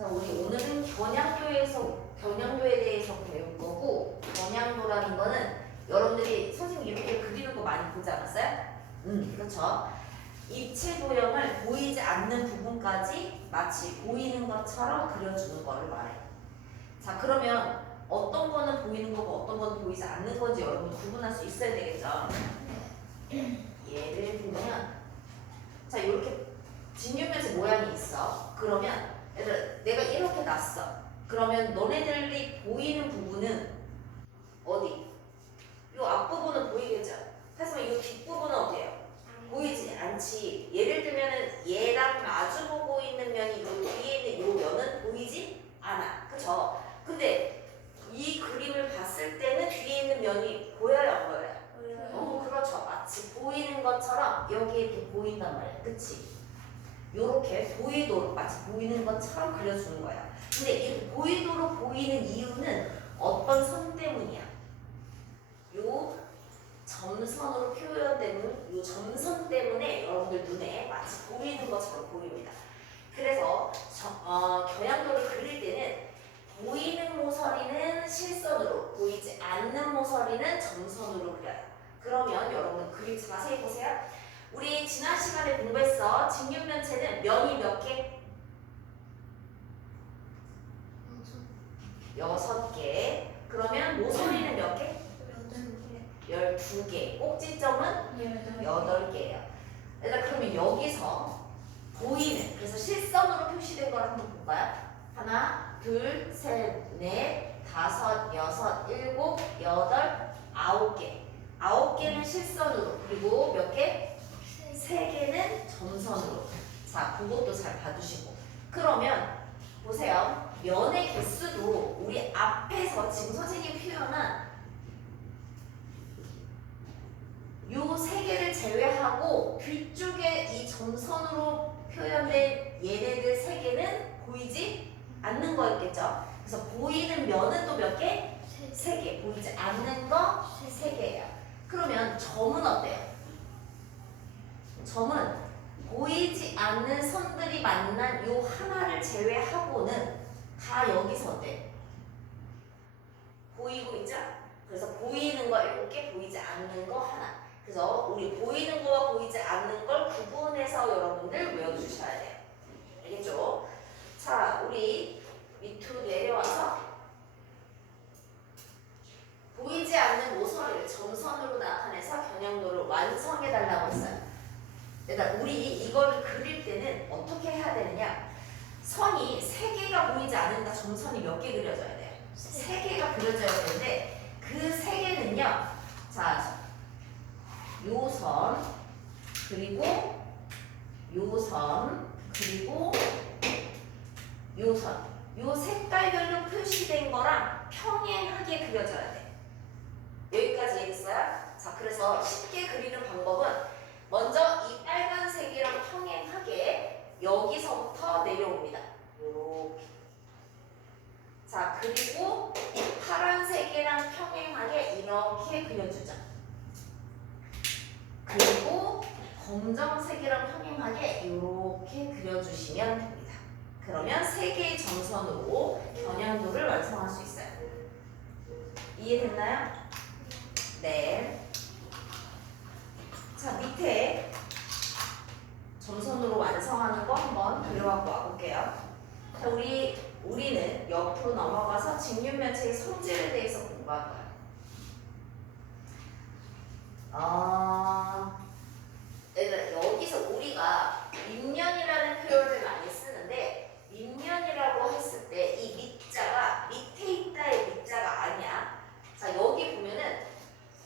자, 우리 오늘은 겨냥도에 대해서 배울 거고, 겨냥도라는 거는 여러분들이 선생님 이렇게 그리는 거 많이 보지 않았어요? 그렇죠. 입체 도형을 보이지 않는 부분까지 마치 보이는 것처럼 그려주는 거를 말해요. 자, 그러면 어떤 거는 보이는 거고 어떤 거는 보이지 않는 건지 여러분 구분할 수 있어야 되겠죠? 예를 들면, 자, 이렇게 직육면체 모양이 있어. 그러면 얘들 내가 이렇게 놨어. 그러면 너네들이 보이는 부분은 어디? 이 앞부분은 보이겠죠? 하지만 이 뒷부분은 어때요? 보이지 않지. 예를 들면은 얘랑 마주보고 있는 면이 이 뒤에 있는 이 면은 보이지 않아. 그쵸? 근데 이 그림을 봤을 때는 뒤에 있는 면이 보여요, 안 보여요? 그렇죠. 마치 보이는 것처럼 여기 이렇게 보인단 말이야. 그치? 요렇게 보이도록 마치 보이는 것처럼 그려주는 거야. 근데 이렇게 보이도록 보이는 이유는 어떤 선 때문이야? 요 점선으로 표현되는 요 점선 때문에 여러분들 눈에 마치 보이는 것처럼 보입니다. 그래서 겨냥도를 그릴 때는 보이는 모서리는 실선으로, 보이지 않는 모서리는 점선으로 그려요. 그러면 여러분 그림 자세히 보세요. 우리 지난 시간에 공부했어. 직육면체는 면이 몇 개? 6개. 그러면 모서리는 몇 개? 12개. 꼭지점은 8개예요. 일단 그러면 여기서 보이는, 그래서 실선으로 표시된 걸 한번 볼까요? 하나, 둘, 셋, 넷, 다섯, 여섯, 일곱, 여덟, 9개. 9개는 실선으로, 그리고 몇 개? 3개는 점선으로. 자, 그것도 잘 봐주시고. 그러면 보세요. 면의 개수도 우리 앞에서 지금 선생님이 표현한 요 3개를 제외하고 뒤쪽에 이 점선으로 표현된 얘네들 3개는 보이지 않는 거였겠죠. 그래서 보이는 면은 또 몇 개? 3개. 보이지 않는 거 3개예요. 그러면 점은 어때요? 점은 보이지 않는 선들이 만난 요 하나를 제외하고는 다 여기서 어때? 보이고 있죠? 그래서 보이는 거 7개, 보이지 않는 거 하나. 그래서 우리 보이는 거와 보이지 않는 걸 구분해서 여러분들 외워주셔야 돼요. 알겠죠? 자, 우리 밑으로 내려와서 보이지 않는 모서리를 점선으로 나타내서 겨냥도를 완성해달라고 했어요. 일단 우리 이걸 그릴 때는 어떻게 해야 되느냐? 선이 3개가 보이지 않으니까 점선이 몇 개 그려져야 돼요? 3개가 그려져야 되는데 그 3개는요. 자, 요 선, 그리고 요 선, 그리고 요 선. 요 색깔별로 표시된 거랑 평행하게 그려져야 돼. 여기까지 이해했어요? 자, 그래서 쉽게 그리는 방법은 먼저 이 빨간색이랑 평행하게 여기서부터 내려옵니다. 요렇게. 자, 그리고 이 파란색이랑 평행하게 이렇게 그려주죠. 그리고 검정색이랑 평행하게 이렇게 그려주시면 됩니다. 그러면 3개의 점선으로 겨냥도를 완성할 수 있어요. 이해됐나요? 네. 자, 밑에 점선으로 완성하는 거 한번 그려갖고 와볼게요. 자, 우리는 옆으로 넘어가서 직육면체의 성질에 대해서 공부할 거예요. 여기서 우리가 밑면이라는 표현을 많이 쓰는데 밑면이라고 했을 때 이 밑자가 밑에 있다의 밑자가 아니야. 자, 여기 보면은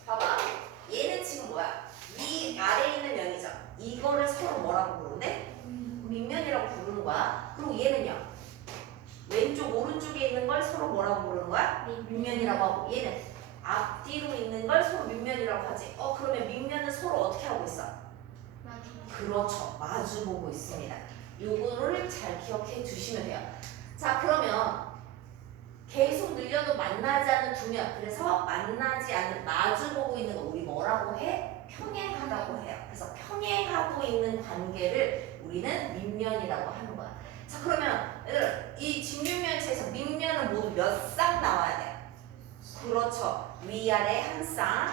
봐봐. 얘는 지금 뭐야? 위 아래에 있는 면이죠. 이거를 서로 뭐라고 부르는데? 밑면이라고 부르는 거야. 그리고 얘는요. 왼쪽 오른쪽에 있는 걸 서로 뭐라고 부르는 거야? 밑면이라고 하고 얘는 앞뒤로 있는 걸 서로 밑면이라고 하지. 그러면 밑면은 서로 어떻게 하고 있어? 그렇죠. 마주 보고 있습니다. 요거를 잘 기억해 주시면 돼요. 자, 그러면 계속 늘려도 만나지 않는 두 면. 그래서 만나지 않는 마주 보고 있는 거 우리 뭐라고 해? 평행하다고 해요. 그래서 평행하고 있는 관계를 우리는 밑면이라고 하는 거야. 자, 그러면 얘들 얘들 이 직육면체에서 밑면은 모두 몇 쌍 나와야 돼? 그렇죠. 위아래 한 쌍,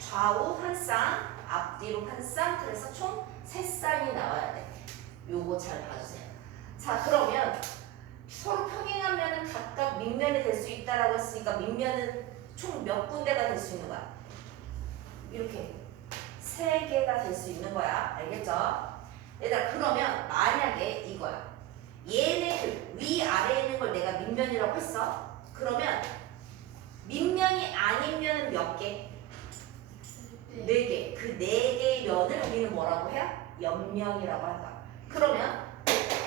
좌우 한 쌍, 앞뒤로 한 쌍. 그래서 총 3쌍이 나와야 돼. 요거 잘 봐주세요. 자, 그러면 서로 평행한 면은 각각 밑면이 될 수 있다라고 했으니까 밑면은 총 몇 군데가 될 수 있는 거야? 이렇게 3개가 될 수 있는 거야. 알겠죠? 얘들아, 그러면 만약에 이거야. 얘네들 위아래에 있는 걸 내가 밑면이라고 했어. 그러면 밑면이 아닌 면은 몇 개? 4개. 그 4개의 면을 우리는 뭐라고 해요? 옆면이라고 할 거야. 그러면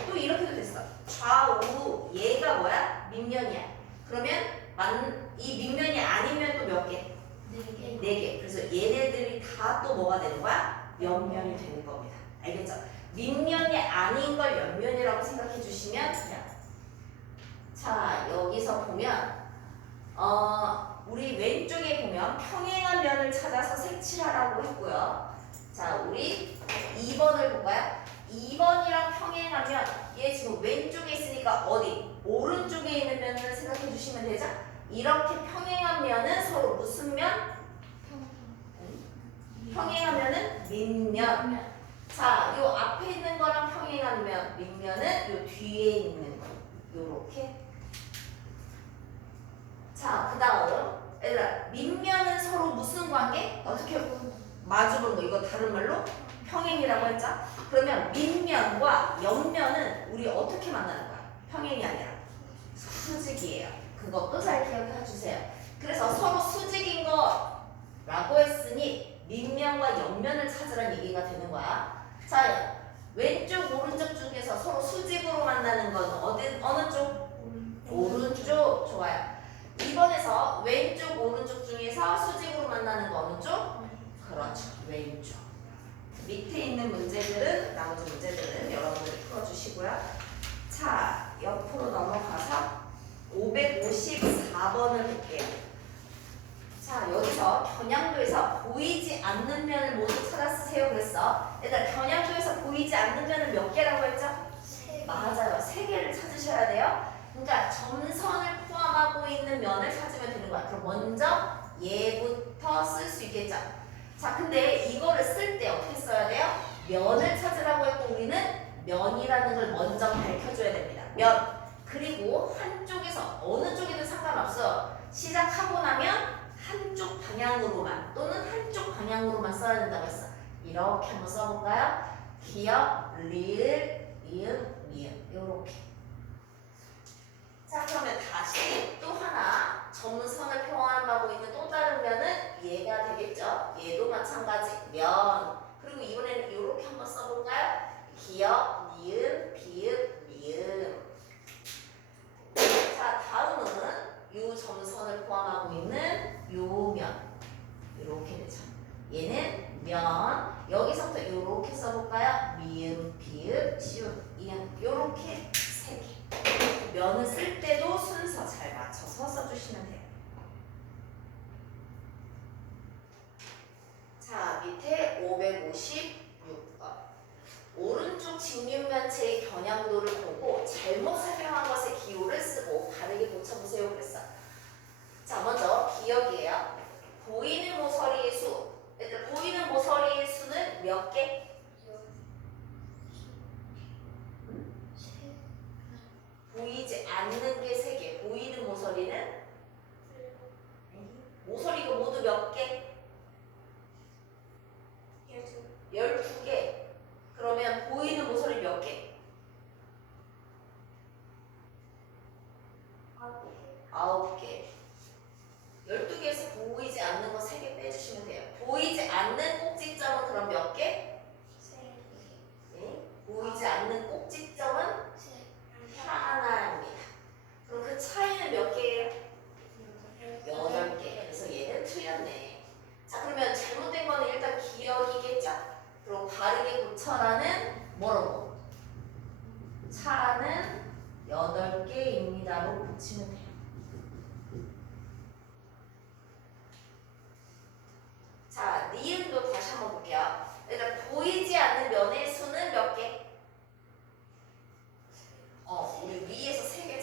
또 이렇게도 됐어. 좌우 얘가 뭐야? 밑면이야. 그러면 이 밑면이 아니면 또 몇 개? 4개. 4개. 그래서 얘네들이 다 또 뭐가 되는 거야? 옆면이 되는 겁니다. 알겠죠? 밑면이 아닌 걸 옆면이라고 생각해 주시면 돼요. 자, 여기서 보면 우리 왼쪽에 보면 평행한 면을 찾아서 색칠하라고 했고요. 자, 우리 2번을 볼까요? 2번이랑 평행하면 얘 지금 왼쪽에 있으니까 어디? 오른쪽에 있는 면을 생각해 주시면 되죠? 이렇게 평행한 면은 서로 무슨 면? 평행한 면은 밑면. 자, 요 앞에 있는 거랑 평행한 면, 밑면은 요 뒤에 있는 거. 요렇게. 자, 그 다음 얘들아, 밑면은 서로 무슨 관계? 어떻게 마주보는 거. 이거 다른 말로 평행이라고 했죠? 그러면 밑면과 옆면은 우리 어떻게 만나는 거야? 평행이 아니라 수직이에요. 그것도 잘 기억해 주세요. 그래서 서로 수직인 거라고 했으니 밑면과 옆면을 찾으라는 얘기가 되는 거야. 자, 왼쪽 오른쪽 중에서 서로 수직으로 만나는 건 어느 쪽? 오른쪽. 좋아요. 2번에서 왼쪽 오른쪽 중에서 수직으로 만나는 거 어느 쪽? 그렇죠. 왼쪽. 밑에 있는 문제들은 나머지 문제들은 여러분들이 풀어주시고요. 자, 옆으로 넘어가서 554번을 볼게요. 자, 여기서 겨냥도에서 보이지 않는 면을 모두 찾아 쓰세요 그랬어. 일단 겨냥도에서 보이지 않는 면은 몇 개라고 했죠? 맞아요. 3개를 찾으셔야 돼요. 그러니까 점선을 포함하고 있는 면을 찾으면 되는 거야. 그럼 먼저 얘부터 쓸 수 있겠죠? 자, 근데 이거를 쓸 때 어떻게 써야 돼요? 면을 찾으라고 했고 우리는 면이라는 걸 먼저 밝혀줘야 됩니다. 면. 그리고 한쪽에서 어느 쪽이든 상관없어. 시작하고 나면 한쪽 방향으로만 또는 한쪽 방향으로만 써야 된다고 했어. 이렇게 한번 써볼까요? 기역, 리을, 이응, 미음. 요렇게. 자, 그러면 다시 또 하나 점선을 포함하고 있는 또 다른 면은 얘가 되겠죠? 얘도 마찬가지 면. 그리고 이번에는 이렇게 한번 써볼까요? 기역, 니은, 비읍, 미음. 자, 다음은 요 점선을 포함하고 있는 요 면. 이렇게 되죠. 얘는 면. 여기서부터 이렇게 써볼까요? 미음, 비읍, 시읒, 이응. 이렇게 3개. 면을 쓸 때도 순서 잘 맞춰서 써주시면 돼요. 자, 밑에 556번. 오른쪽 직육면체의 겨냥도를 보고 잘못 설명한 것의 기호를 쓰고 바르게 고쳐보세요 그랬어. 자, 먼저 기억이에요. 보이는 모서리의 수. 얘들 보이는 모서리의 수는 몇 개? 보이지 않는 게 3개. 보이는 모서리는? 모서리가 모두 몇 개? 12개. 그러면 보이는 모서리 몇 개? 9개. 12개에서 보이지 않는 거 3개 빼주시면 돼요. 보이지 않는 꼭지점은 그럼 몇 개? 3개. 네? 보이지 않는 꼭지점은 하나입니다. 그럼 그 차이는 몇 개예요? 8개. 그래서 얘는 틀렸네. 자, 그러면 잘못된 거는 일단 기억이겠죠? 그리고 바르게 고쳐라는 뭐라고? 차는 8개입니다로 고치면 돼요. 자, 니은도 다시 한번 볼게요. 일단 보이지 않는 면의 수는 몇 개? 우리 위에서 3개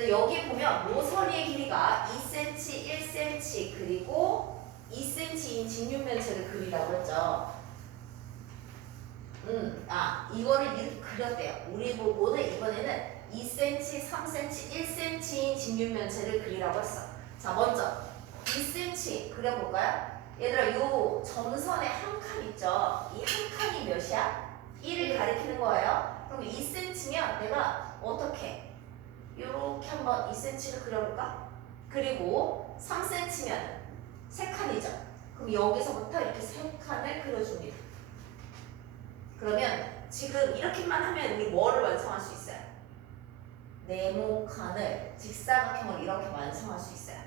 그래서 여기 보면 모서리의 길이가 2cm, 1cm 그리고 2cm인 직육면체를 그리라고 했죠. 이거를 이렇게 그렸대요. 우리 보고는 이번에는 2cm, 3cm, 1cm인 직육면체를 그리라고 했어. 자, 먼저 2cm 그려볼까요? 얘들아, 요 점선의 한 칸 있죠? 이 한 칸이 몇이야? 1을 가리키는 거예요. 그럼 2cm면 내가 어떻게? 요렇게 한번 2cm를 그려볼까? 그리고 3cm면 3칸이죠? 그럼 여기서부터 이렇게 3칸을 그려줍니다. 그러면 지금 이렇게만 하면 우리 뭐를 완성할 수 있어요? 네모칸을 직사각형을 이렇게 완성할 수 있어요.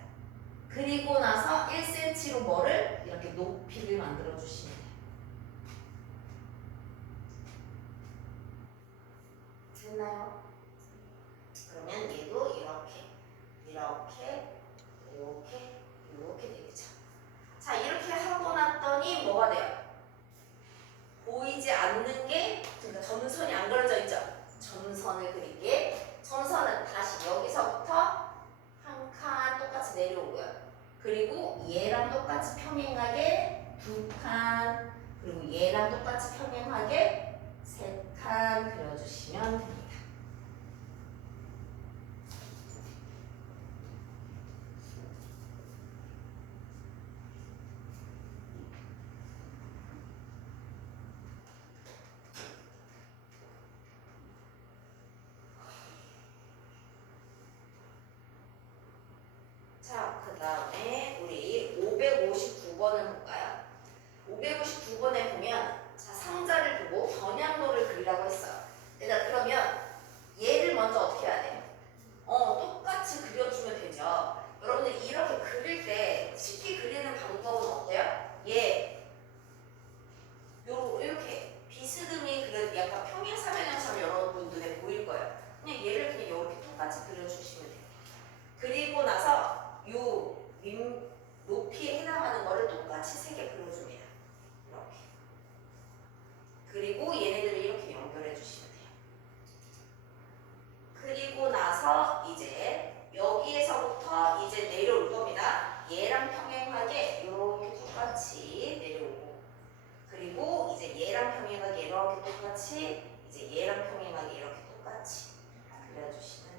그리고 나서 1cm로 뭐를 이렇게 높이를 만들어 주시면 돼요. 됐나요? 그러면 얘도 이렇게 되겠죠. 자, 이렇게 하고 났더니 뭐가 돼요? 보이지 않는 게, 그러니까 점선이 안 그려져 있죠? 점선을 그릴게. 점선은 다시 여기서부터 한 칸 똑같이 내려오고요. 그리고 얘랑 똑같이 평행하게 2칸, 그리고 얘랑 똑같이 평행하게 3칸 그려주시면 됩니다. 자, 그 다음에 우리 559번을 볼까요? 559번에 보면 자, 상자를 보고 겨냥도를 그리라고 했어요. 일단 그러면 얘를 먼저 어떻게 해야 돼요? 똑같이 그려주면 되죠. 여러분들 이렇게 그릴 때 쉽게 그리는 방법은 어때요? 이렇게 비스듬히 그려, 약간 평행사변형처럼 여러분 눈에 보일 거예요. 그냥 얘를 그냥 이렇게 똑같이 그려주시면 돼요. 그리고 나서 요 높이에 해당하는 거를 똑같이 3개 그려줍니다. 이렇게. 그리고 얘네들을 이렇게 연결해 주시면 돼요. 그리고 나서 이제 여기에서부터 이제 내려올 겁니다. 얘랑 평행하게 이렇게 똑같이 내려오고, 그리고 이제 얘랑 평행하게 이렇게 똑같이, 이제 얘랑 평행하게 이렇게 똑같이 그려주시면 돼요.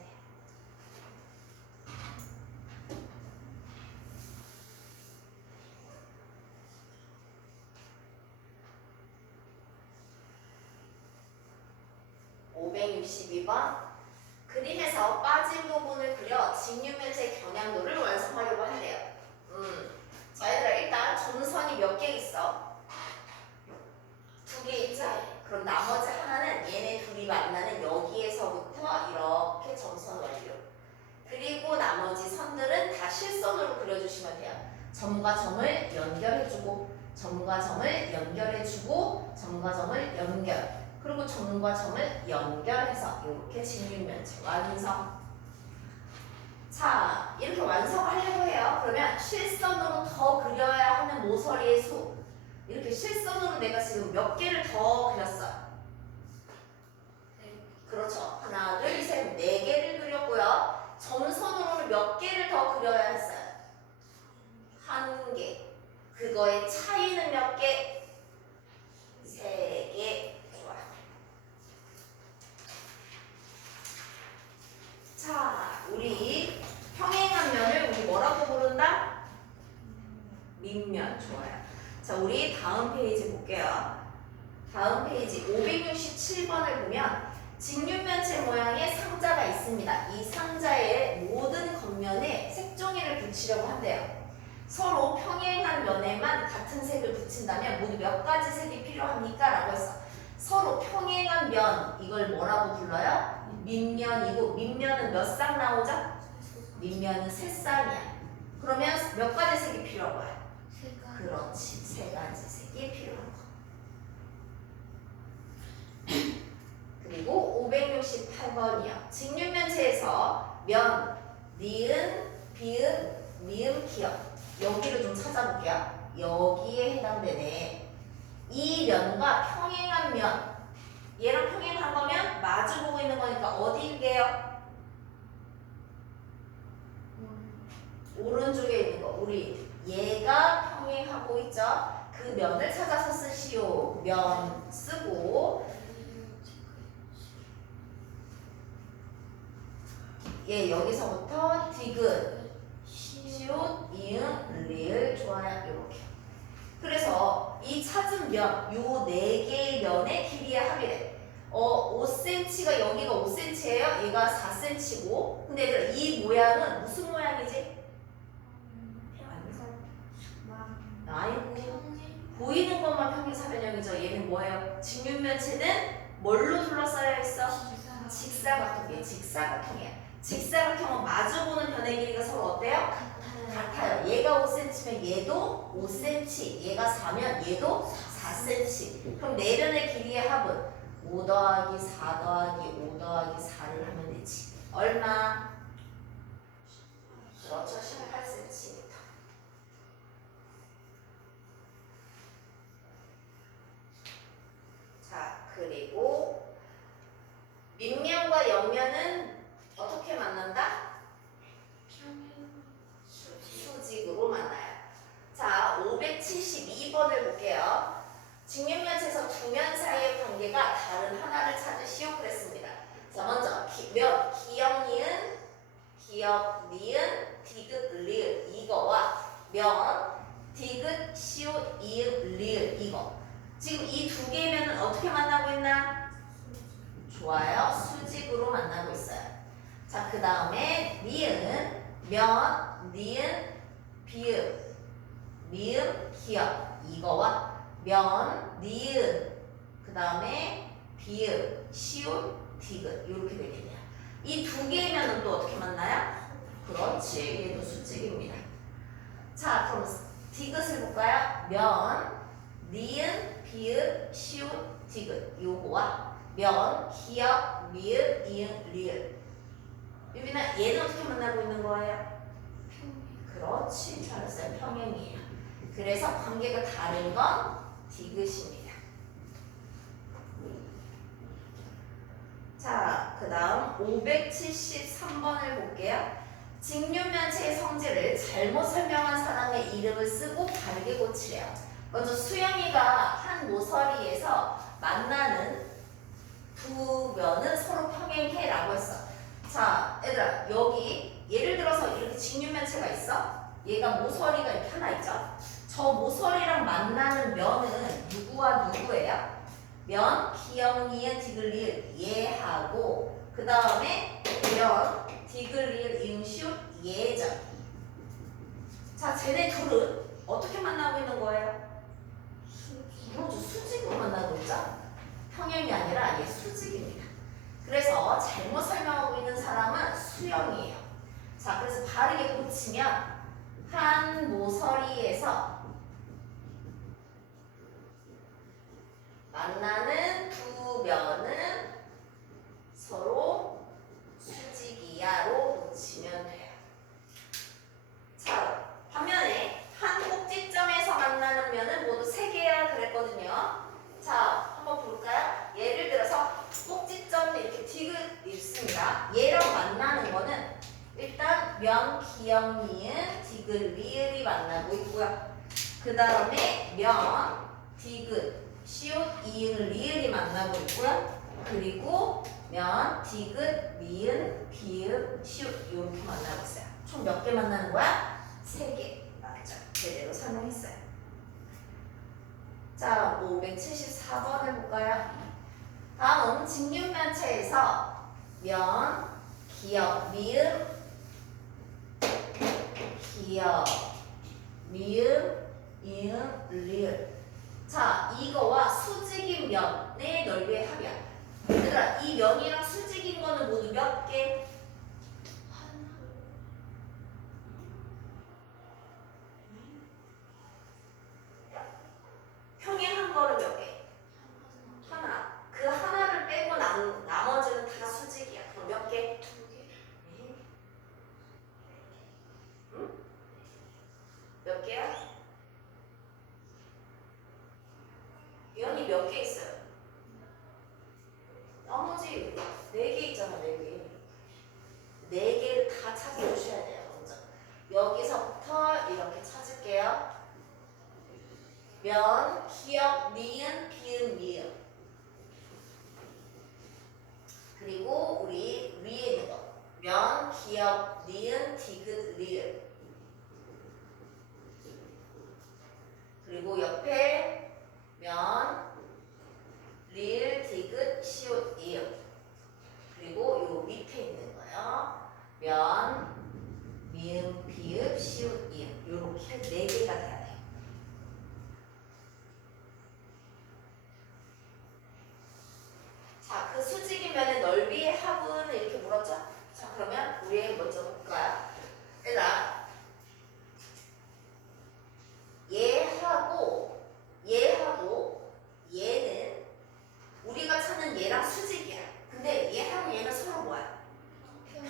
그림에서 빠진 부분을 그려 직육면체의 겨냥도를 완성하려고 한대요. 자, 얘들아, 일단 점선이 몇 개 있어? 2개 있지? 그럼 나머지 하나는 얘네 둘이 만나는 여기에서부터 이렇게 점선 완료. 그리고 나머지 선들은 다 실선으로 그려주시면 돼요. 점과 점을 연결해주고, 점과 점을 연결해주고, 점과 점을 연결. 그리고 점과 점을 연결해서 이렇게 직육면체 완성. 자, 이렇게 완성하려고 해요. 그러면 실선으로 더 그려야 하는 모서리의 수. 이렇게 실선으로 내가 지금 몇 개를 더 그렸어요? 그렇죠. 하나, 둘, 셋, 4개를 그렸고요. 점선으로는 몇 개를 더 그려야 했어요? 1개. 그거의 차이는 몇 개? 3개. 자, 우리 평행한 면을 우리 뭐라고 부른다? 밑면. 좋아요. 자, 우리 다음 페이지 볼게요. 다음 페이지 567번을 보면 직육면체 모양의 상자가 있습니다. 이 상자의 모든 겉면에 색종이를 붙이려고 한대요. 서로 평행한 면에만 같은 색을 붙인다면 모두 몇 가지 색이 필요합니까? 라고 했어. 서로 평행한 면, 이걸 뭐라고 불러요? 밑면이고, 밑면은 몇 쌍 나오죠? 밑면은 3쌍이야. 그러면 몇 가지 색이 필요한 거야? 그렇지, 3가지 색이 필요한 거. 그리고 568번이요. 직육면체에서 면, 니은, 비은, 미음, 기역. 여기를 좀 찾아볼게요. 여기에 해당되네. 이 면과 평행한 면, 얘랑 평행한 거면 마주보고 있는 거니까 어디일게요? 오른쪽에 있는 거 우리 얘가 평행하고 있죠? 그 면을 찾아서 쓰시오. 면 쓰고 얘 여기서부터 디귿, 시옷, 이응, 리을 좋아요. 이렇게. 그래서 이 찾은 면, 요 네 개의 면의 길이의 합이래. 5cm가 여기가 5cm예요. 얘가 4cm고. 근데 얘들아 이 모양은 무슨 모양이지? 아이고 보이는 것만 평행사변형이죠. 얘는 뭐예요? 직육면체는 뭘로 둘러싸여 있어? 직사각형이에요. 직사각형이야. 직사각형은 마주보는 변의 길이가 서로 어때요? 같아요. 얘가 5cm면 얘도 5cm, 얘가 4면 얘도 4cm. 그럼 네 변의 길이의 합은 5 더하기 4 더하기 5 더하기 4를 하면 되지. 얼마? 그렇죠. 18cm. 자, 그리고 밑면과 옆면은 어떻게 만난다? 수직으로 만나요. 자, 572번을 볼게요. 직육면체에서 두 면 사이의 관계가 다른 하나를 찾으시오 그랬습니다. 자, 먼저 기역 니은, 디귿, 리을 이거와 면, 디귿, 시옷, 이응, 리을 이거. 지금 이 두 개의 면은 어떻게 만나고 있나? 좋아요. 수직으로 만나고 있어요. 자, 그 다음에 니은, 면, 니은, 비읍, 미음, 기역 이거와 면, 니은, 그 다음에 비읍, 시옷, 디귿 이렇게 되겠네요. 이 두 개의 면은 또 어떻게 만나요? 그렇지. 얘도 수직입니다. 자, 그럼 디귿을 볼까요? 면, 니은, 비읍, 시옷, 디귿 요거와 면, 기역, 미읍, 이응, 리을 유빈아 얘는 어떻게 만나고 있는 거예요? 그렇지. 잘했어요. 평행이에요. 그래서 관계가 다른 건 디귿입니다. 자, 그 다음 573번을 볼게요. 직육면체의 성질을 잘못 설명한 사람의 이름을 쓰고 다르게 고치래요. 먼저 수영이가 한 모서리에서 만나는 두 면은 서로 평행해 라고 했어. 자, 얘들아 여기 예를 들어서 이렇게 직육면체가 있어. 얘가 모서리가 이렇게 하나 있죠. 저 모서리랑 만나는 면은 누구와 누구예요? 면, 기역, 니은, 디귿, 리을 얘하고 그 다음에 면, 디귿, 리을, 이응, 시옷 얘죠. 자, 쟤네 둘은 어떻게 만나고 있는 거예요? 그렇죠. 수직으로 만나고 있죠. 평행이 아니라 얘 수직입니다. 그래서 잘못 설명하고 있는 사람은 수영이에요. 자, 그래서 바르게 고치면 한 모서리에서 만나는 두 면은 서로 수직이야로 고치면 돼요. 자, 반면에 한 꼭지점에서 만나는 면은 모두 세 개야 그랬거든요. 자, 한번 볼까요? 예를 들어서 꼭지점 이렇게 디귿 있습니다. 얘랑 만나는 거는 일단 면, 기역, 니은, 디귿, 리을이 만나고 있고요. 그 다음에 면, 디귿, 시옷, 이응, 리을이 만나고 있고요. 그리고 면, 디귿, 미은, 비읍, 시옷 이렇게 만나고 있어요. 총 몇 개 만나는 거야? 3개. 맞죠? 제대로 설명했어요. 자, 574번을 볼까요? 다음 직육면체에서 면, 기역, 미음, 기역, 미음, 이응, 리을. 자, 이거와 수직인 면의 넓이의 합이야. 얘들아, 이 면이랑 수직인 거는 모두 몇 개? 평행한 거는 몇 개? 하나. 그 하나를 빼고 나머지는 다 수직이야. 그럼 몇 개? 2개. 응? 몇 개야? 면이 몇 개 있어요? 나머지 4개 있잖아, 4개. 4개를 다 찾아주셔야 돼요, 먼저. 여기서 면, 기역, 니은, 비은, 미음. 그리고 우리 위에 있는 거. 면, 기역, 니은, 디귿, 리을. 그리고 옆에 면, 리을, 디귿, 시옷, 이음. 그리고 요 밑에 있는 거요. 면, 미음, 비읍, 시옷, 이음. 요렇게 4개가 돼야 돼요. 자, 그 수직이면의 넓이의 합은 이렇게 물었죠? 자, 그러면 우리 먼저 볼까요? 얘들아, 얘하고 얘는 우리가 찾는 얘랑 수직이야. 근데 얘하고 얘는 서로 뭐야?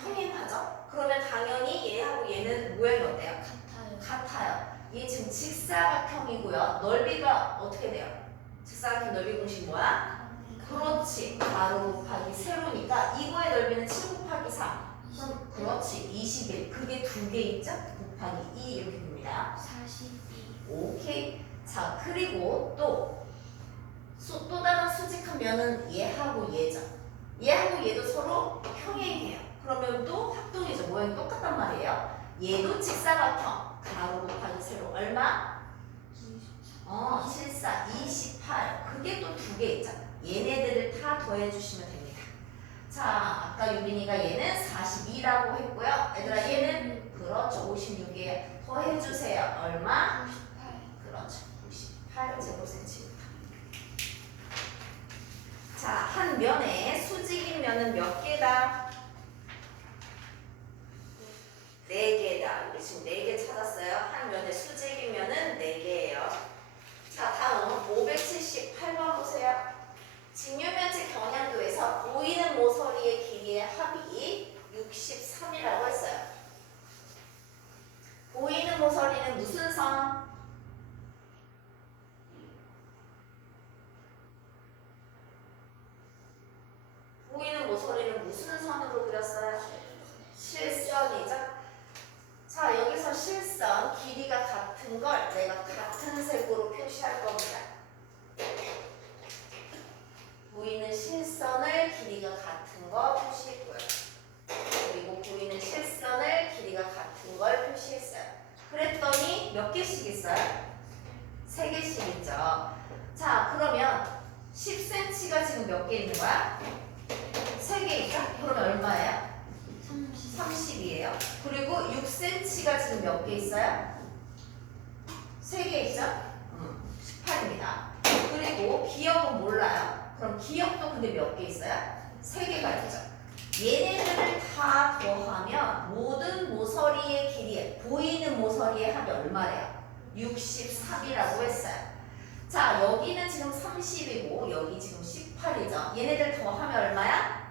평행하죠? 그러면 당연히 얘하고 얘는 모양이 어때요? 같아요. 얘 지금 직사각형이고요. 넓이가 어떻게 돼요? 직사각형 넓이 공식 뭐야? 그렇지. 가로 곱하기 세로니까 이거의 넓이는 7 곱하기 3. 그럼 그렇지. 21. 그게 2개 있죠? 곱하기 2 이렇게 됩니다. 42. 오케이. 자, 그리고 또 다른 수직한 면은 얘하고 얘죠. 얘하고 얘도 서로 평행해요. 그러면 또 합동이죠. 모양이 똑같단 말이에요. 얘도 직사각형. 가로 곱하기 세로 얼마? 74, 28. 그게 또 2개 있죠. 얘네들을 다 더해주시면 됩니다. 자, 아까 유빈이가 얘는 42라고 했고요. 얘들아, 얘는 그렇죠. 56이에요. 더해주세요. 얼마? 98. 그렇죠. 98 제곱센티미터. 자, 한 면에 수직인 면은 몇 개다? 4개다. 우리 지금 4개 찾았어요. 한 면에 수직인 면은 4개예요. 자, 다음 578번 보세요. 직류면체 경향도에서 보이는 모서리의 길이의 합이 63이라고 했어요. 보이는 모서리는 무슨 선? 보이는 모서리는 무슨 선으로 그렸어요? 실선이죠? 자, 여기서 실선 길이가 같은 걸 내가 같은 색으로 표시할 겁니다. 보이는 실선을 길이가 같은 거 표시했고요. 그리고 보이는 실선을 길이가 같은 걸 표시했어요. 그랬더니 몇 개씩 있어요? 3개씩 있죠. 자, 그러면 10cm가 지금 몇 개 있는 거야? 3개 있죠? 그러면 얼마예요? 30이에요. 그리고 6cm가 지금 몇 개 있어요? 3개 있죠? 18입니다. 그리고 기역은 몰라요. 그럼 기역도 근데 몇 개 있어요? 3개가 있죠. 얘네들을 다 더하면 모든 모서리의 길이, 보이는 모서리의 합이 얼마래요? 63이라고 했어요. 자, 여기는 지금 30이고 여기 지금 18이죠. 얘네들 더하면 얼마야?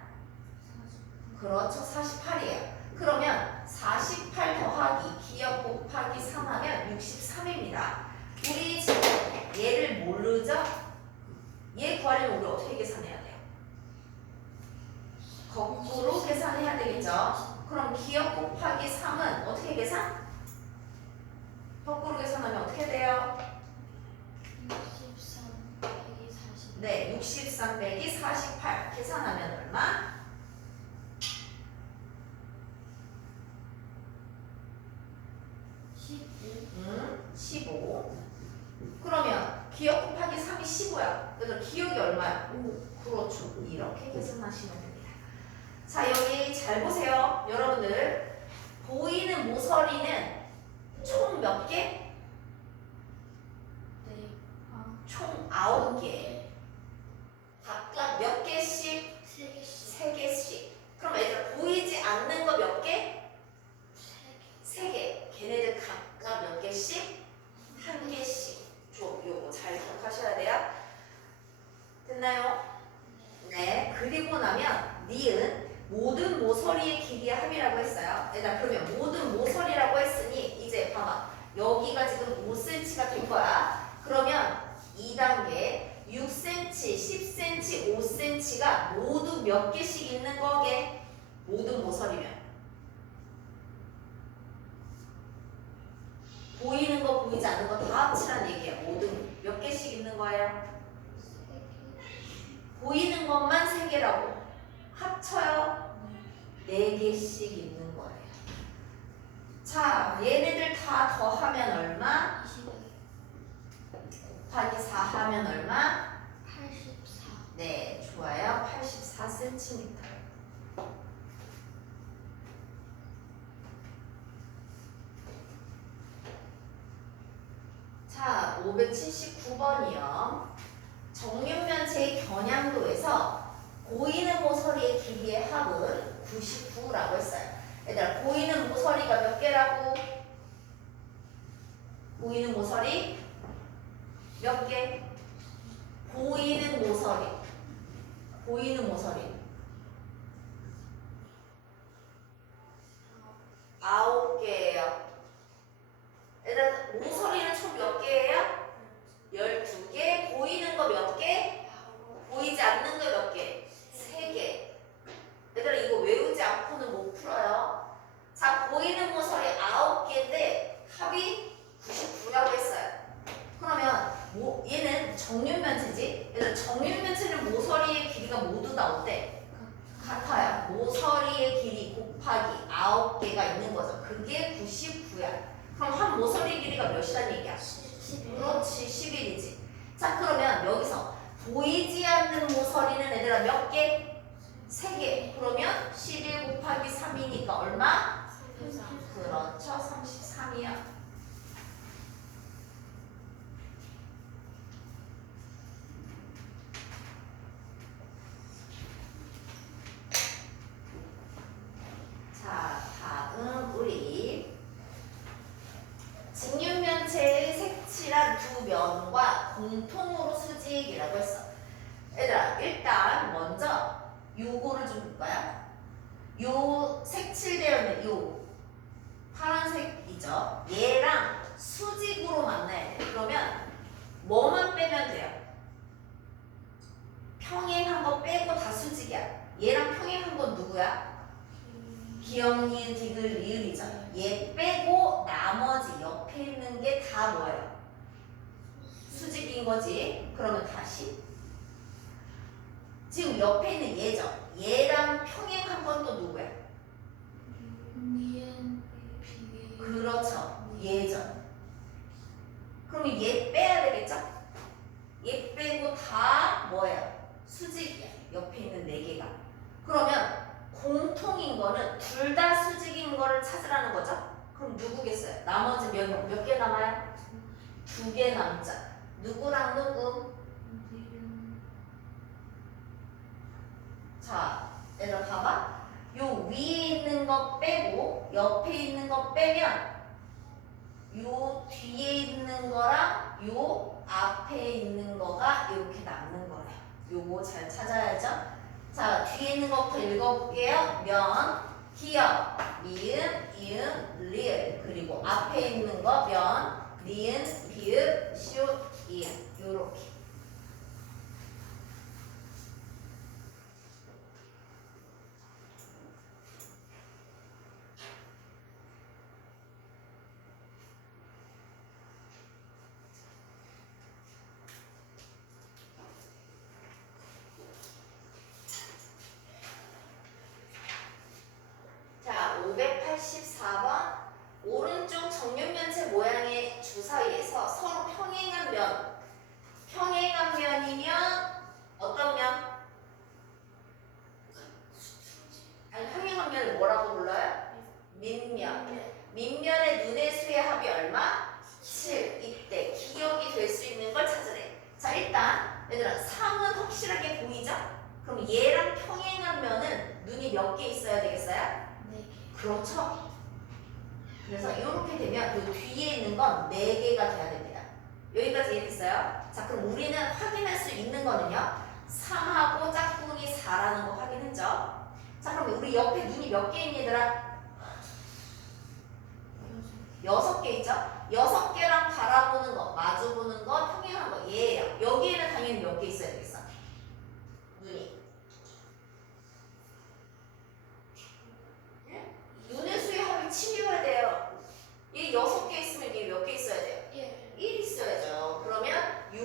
그렇죠. 48이에요. 그러면 48 더하기 기역 곱하기 3 하면 63입니다. 우리 지금 얘를 모르죠? 얘 구하려면 우리 어떻게 계산해야 돼요? 거꾸로 계산해야 되겠죠? 그럼 기역 곱하기 3은 어떻게 계산? 거꾸로 계산하면 어떻게 돼요? 63 빼기 40. 네, 63 빼기 48 계산하면 얼마? 15. 그러면 기역 곱하기 3이 15야. 그래서 기역이 얼마야? 5. 그렇죠. 이렇게 계산하시면 됩니다. 자, 여기 잘 보세요. 여러분들 보이는 모서리는 총 몇 개? 네. 총 9개. 각각 몇 개씩? 3개씩. 3개씩. 그럼 얘들아 보이지 않는 거 몇 개? 3개. 3개. 걔네들 각각 몇 개씩? 1개씩. 요거 잘 기억하셔야 돼요. 됐나요? 네. 그리고 나면 니은 모든 모서리의 길이의 합이라고 했어요. 얘들아 그러면 모든 모서리라고 했으니 이제 봐봐. 여기가 지금 5cm가 된 거야. 그러면 2단계 6cm, 10cm, 5cm가 모두 몇 개씩 있는 거게? 모든 모서리면. 보이는 거 보이지 않는 거 다 합치라는 얘기야. 모든 몇 개씩 있는 거예요? 3개. 보이는 것만 3개라고. 합쳐요. 4개씩 있는 거예요. 자, 얘네들 다 더하면 얼마? 21. 곱하기 4 하면 얼마? 84. 네, 좋아요. 84cm. 자, 579번이요. 정육면체의 겨냥도에서 보이는 모서리의 길이의 합은 99라고 했어요. 얘들아, 보이는 모서리가 몇 개라고? 보이는 모서리 몇 개? 보이는 모서리. 보이는 모서리 9개예요. 얘들아, 모서리는 총 몇 개예요? 12개. 보이는 거 몇 개? 보이지 않는 거 몇 개? 3개. 얘들아, 이거 외우지 않고는 못 풀어요. 자, 보이는 모서리 9개인데 합이 99라고 했어요. 그러면 얘는 정육면체지? 얘들아, 정육면체는 모서리의 길이가 모두 다 어때? 같아요. 모서리의 길이 곱하기 9개가 있는 거죠. 그게 99야. 그럼 한 모서리 길이가 몇이란 얘기야? 11. 그렇지, 11이지. 자, 그러면 여기서 보이지 않는 모서리는 얘들아 몇 개? 3개. 그러면 11 곱하기 3이니까 얼마? 33. 그렇죠, 33이야. 자, 다음 우리 직육면체의 색칠한 두 면과 공통으로 수직이라고 했어. 얘들아, 일단 먼저 요거를 좀 볼까요? 요 색칠되어 있는 요 파란색이죠. 얘랑 수직으로 만나야 돼. 그러면 뭐만 빼면 돼요? 평행한 거 빼고 다 수직이야. 얘랑 평행한 건 누구야? 기역, 니은, 디귿, 리을이죠. 얘 빼고 나머지 옆에 있는 게 다 뭐예요? 수직인 거지. 그러면 다시 지금 옆에 있는 얘죠. 얘랑 평행한 건 또 누구야? 니은, 비읍. 그렇죠. 얘죠. 그러면 얘 빼야 되겠죠? 얘 빼고 다 뭐예요? 수직이야. 옆에 있는 4개가. 그러면 공통인 거는 둘 다 수직인 거를 찾으라는 거죠? 그럼 누구겠어요? 나머지 몇 개 남아요? 2개 남자. 누구랑 누구? 니은. 자, 얘들아 봐봐. 요 위에 있는 거 빼고 옆에 있는 거 빼면 요 뒤에 있는 거랑 요 앞에 있는 거가 이렇게 남는 거예요. 요거 잘 찾아야죠. 자, 뒤에 있는 거부터 읽어볼게요. 면, 기역, 미음, 이음, 리을. 그리고 앞에 있는 거 면, 니은, 비읍, 시옷, 이음. 요렇게. 자, 584번. 오른쪽 정육면체 모양의 주사위에서 서로 평행한 면. 평행한 면이면 어떤 면? 아니, 평행한 면을 뭐라고 불러요? 밑면. 밑면의 눈의 수의 합이 얼마? 7. 이때 기억이 될 수 있는 걸 찾으래. 자, 일단 얘들아 3은 확실하게 보이죠? 그럼 얘랑 평행한 면은 눈이 몇 개 있어야 되겠어요? 4개. 그렇죠? 그래서 이렇게 되면 그 뒤에 있는 건 4개가 돼야 됩니다. 여기까지 이해됐어요? 자, 그럼 우리는 확인할 수 있는 거는요. 3하고 짝꿍이 4라는 거 확인했죠? 자, 그럼 우리 옆에 눈이 몇 개 있니 얘들아? 6개 있죠? 6개랑 바라보는 거, 마주보는 거, 평행한 거 얘예요. 여기에는 당연히 몇 개 있어야 되겠어? 눈이. 눈의 수의 합이 7이어야 돼요. 얘 6개 있으면 얘 몇 개 있어야 돼요? 1 있어야죠. 그러면 6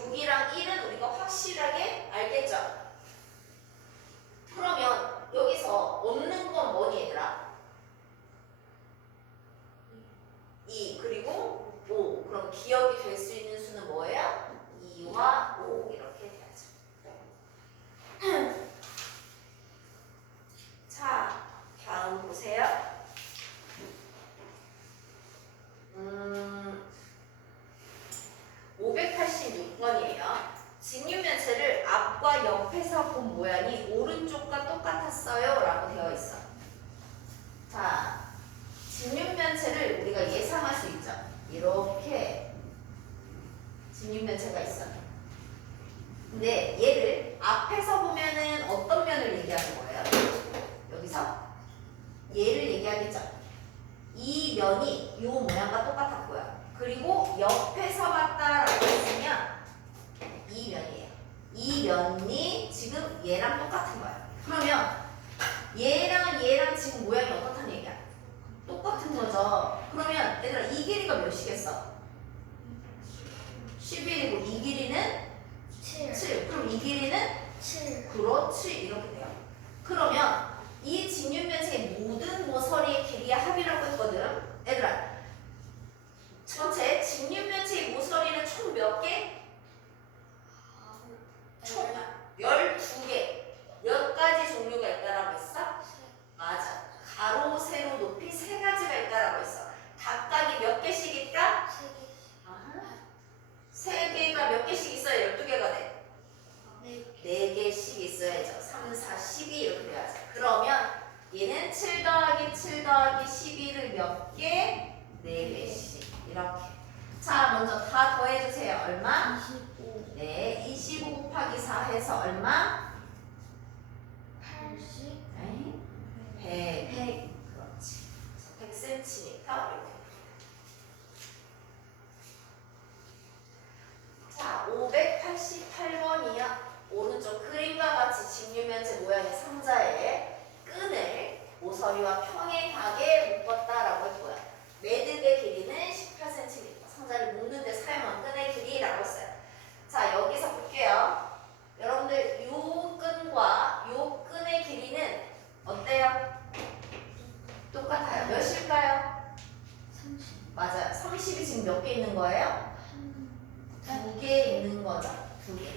종류가 똑같았어요 라고 되어 있어. 자, 직육면체를 우리가 예상할 수 있죠. 이렇게 직육면체가 있어. 근데 얘를 앞에서 보면은 어떤 면을 얘기하는 거예요? 여기서 얘를 얘기하겠죠. 이 면이 이 모양과 똑같았고요. 그리고 옆에서 봤다라고 했으면 이 면이에요. 이 면이 지금 얘랑 똑같은 거야. 그러면 얘랑 지금 모양이 어떻다는 얘기야? 똑같은 거죠. 그러면 얘들아 이 길이가 몇이겠어? 11이고 이 길이는 7 7. 그럼 이 길이는 7 그렇지 이렇게 돼요. 그러면 이 직육면체의 모든 모서리의 길이의 합이라고 했거든. 얘들아 전체 직육면체의 모서리는 총 몇 개? 총 12개. 몇 가지 종류가 있다라고 했어? 맞아. 가로, 세로, 높이 세 가지가 있다라고 했어. 각각이 몇 개씩 있다? 세 개가 몇 개씩 있어야 12개가 돼. 4개씩 있어야죠. 3, 4, 12 이렇게 돼야지. 그러면 얘는 7 더하기 7 더하기 12를 몇 개? 4개씩 이렇게. 자, 먼저 다 더해주세요. 얼마? 25 네, 25 곱하기 4 해서 얼마? 80 100. 그렇지. 100cm 이렇게. 자, 588번이요. 오른쪽 그림과 같이 직육면체 모양의 상자에 끈을 모서리와 평행하게 묶었다라고 했고요. 매듭의 길이는 18cm. 상자를 묶는 데 사용한 끈의 길이라고 했어요. 자, 여기서 볼게요. 여러분들 요 끈과 요 끈의 길이는 어때요? 똑같아요. 몇일까요? 30 맞아요. 30이 지금 몇 개 있는 거예요? 2개 있는 거죠. 2개.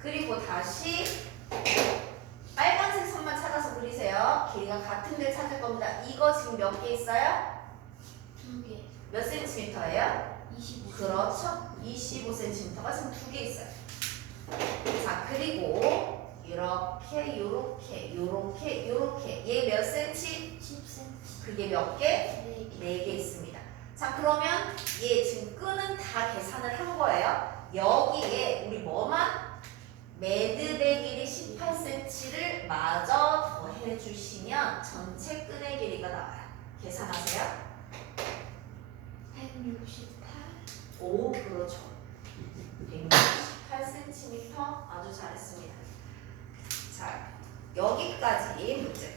그리고 다시 빨간색 선만 찾아서 그리세요. 길이가 같은 데 찾을 겁니다. 이거 지금 몇 개 있어요? 2개 몇 센티미터예요? 25 그렇죠. 25cm가 지금 2개 있어요. 자, 그리고 이렇게 얘 몇 센치? 10cm 그게 몇 개? 4개 4개 있습니다. 자, 그러면 얘 지금 끈은 다 계산을 한 거예요. 여기에 우리 뭐만? 매듭의 길이 18cm를 마저 더해 주시면 전체 끈의 길이가 나와요. 계산하세요. 168 오, 그렇죠. 168cm 아주 잘했습니다. 자, 여기까지 문제